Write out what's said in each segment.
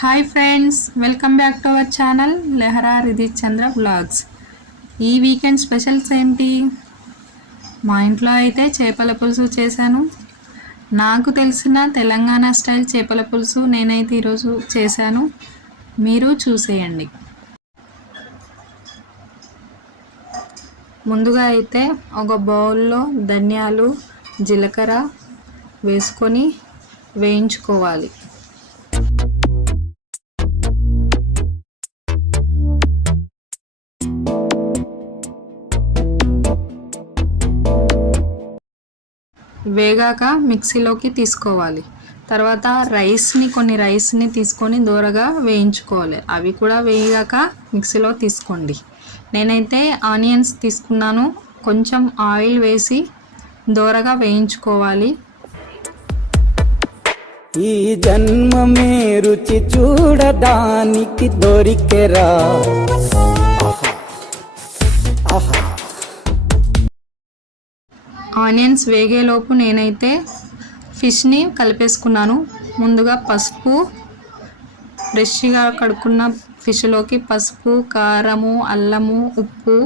Hi friends, welcome back to our channel Lehara Ridhi Chandra vlogs. ఈ weekend specials ఏంటి? మా ఇంట్లో అయితే చేపల పులుసు చేశాను. నాకు తెలిసిన తెలంగాణ స్టైల్ చేపల పులుసు నేనైతే ఈరోజు చేశాను. మీరు చూసేయండి. ముందుగా అయితే ఒక బౌల్లో ధనియాలు, జీలకర్ర వేసుకొని వేయించుకోవాలి. వేగాక మిక్సీలోకి తీసుకోవాలి. తర్వాత కొన్ని రైస్ని తీసుకొని దోరగా వేయించుకోవాలి. అవి కూడా వేగాక మిక్సీలో తీసుకోండి. నేనైతే ఆనియన్స్ తీసుకున్నాను. కొంచెం ఆయిల్ వేసి దోరగా వేయించుకోవాలి. ఈ జన్మమే రుచి చూడడానికి దొరికెరా. ఆనియన్స్ వేగేలోపు నేనైతే ఫిష్ని కలిపేసుకున్నాను. ముందుగా పసుపు, ఫ్రెష్గా కడుక్కున్న ఫిష్లోకి పసుపు, కారము, అల్లము, ఉప్పు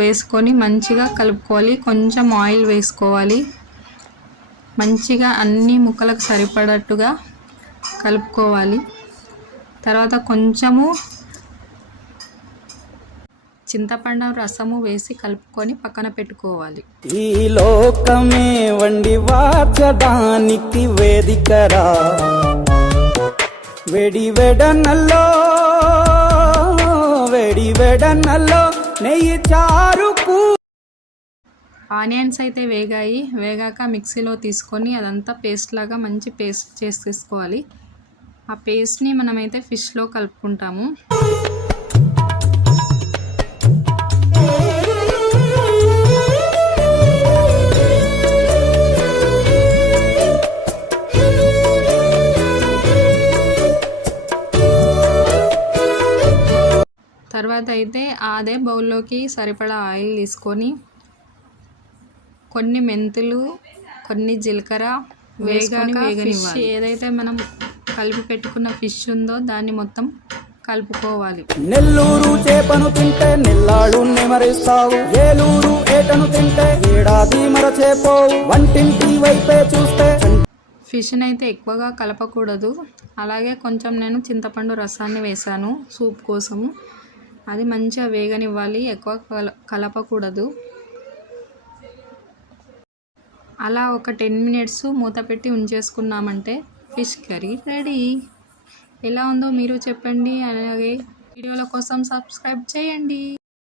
వేసుకొని మంచిగా కలుపుకోవాలి. కొంచెం ఆయిల్ వేసుకోవాలి. మంచిగా అన్ని ముక్కలకు సరిపడట్టుగా కలుపుకోవాలి. తర్వాత కొంచెము చింతపండు రసము వేసి కలుపుకొని పక్కన పెట్టుకోవాలి. ఈ లోకమే వండి వాచడానికి వేదికరా. వేడి వేడన్నల్లో నెయ్యి చారుకు. ఆనియన్స్ అయితే వేగాక మిక్సీలో తీసుకొని అదంతా పేస్ట్ లాగా మంచి పేస్ట్ చేసి తీసుకోవాలి. ఆ పేస్ట్ని మనమైతే ఫిష్లో కలుపుకుంటాము. తర్వాత అయితే అదే బౌల్లోకి సరిపడా ఆయిల్ తీసుకొని కొన్ని మెంతులు, కొన్ని జీలకర్ర వేగాక ఫిష్ ఏదైతే మనం కలిపి పెట్టుకున్న ఫిష్ ఉందో దాన్ని మొత్తం కలుపుకోవాలి. నెల్లూరు చేపను తింటే నెల్లాళ్ళు నెమరేస్తావు. ఏలూరు ఏటను తింటే ఏడాది మరచేపోవు. వంటింటి వైపే చూస్తే ఫిష్ని అయితే ఎక్కువగా కలపకూడదు. అలాగే కొంచెం నేను చింతపండు రసాన్ని వేసాను సూప్ కోసము. అది మంచిగా వేగనివ్వాలి, ఎక్కువ కలపకూడదు. అలా ఒక 10 మినిట్స్ మూత పెట్టి ఉంచేసుకున్నామంటే ఫిష్ కర్రీ రెడీ. ఎలా ఉందో మీరు చెప్పండి. అలాగే వీడియోల కోసం సబ్స్క్రైబ్ చేయండి.